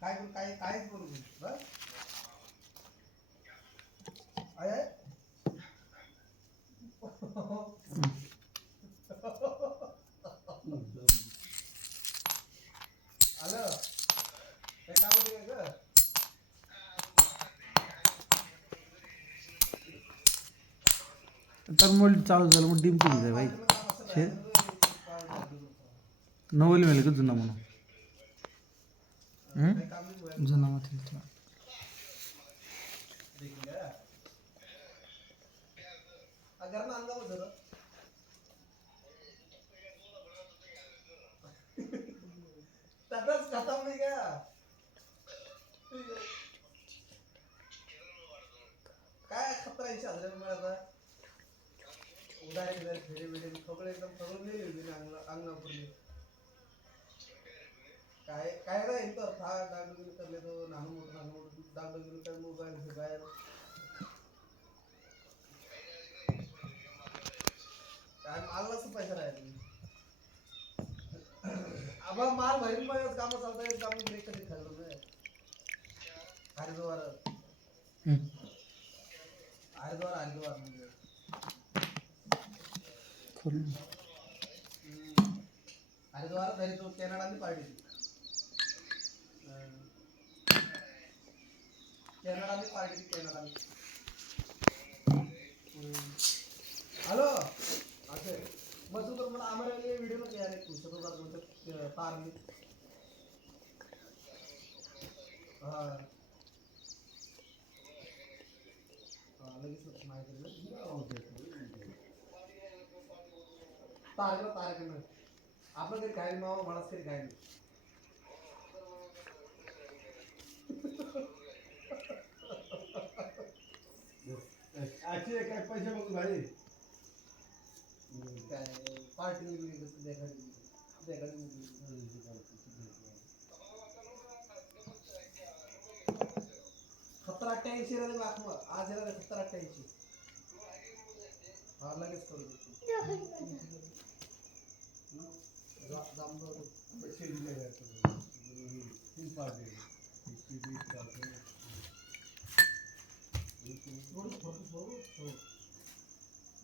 काय काय कायच बोलू बस आहे आलं काय काम होते ग तर मग चालू झालं मग डिम तुझं भाई शे नवल मिळेल का जुना म्हणून जुना मग अगर ना अंगा जरा तसंच खतम नाही का काय 17,000 मिळाला उदाहरण दिलं फेरे बिडे सगळं एकदम सगळं लिहिले अंगापूर्वी काय काय रे इथं था डागडुगी करले तो नानू डागडुगी कर मोबाईल से बाहेर काय मारलाच पैसा राहिले अब माल भरीन मग काम चालतं काम ब्रेक कधी खाल्लं नाही हरिद्वार हरिद्वार म्हणजे हरिद्वार तरी तो कॅनडाने पार्टी कॅनडाने हॅलो असे मग तू तर मला आम्हाला व्हिडिओ नको यार एक तुझं तार मी हा लगेच माहिती तारक आपलं तरी काय नाव मलाच तरी काय नाही आजचे काय पैसे बघ भाई काय पार्टी देखाडी 70-88 रे बाप आज याला 70-88 हा लगेच करू जाम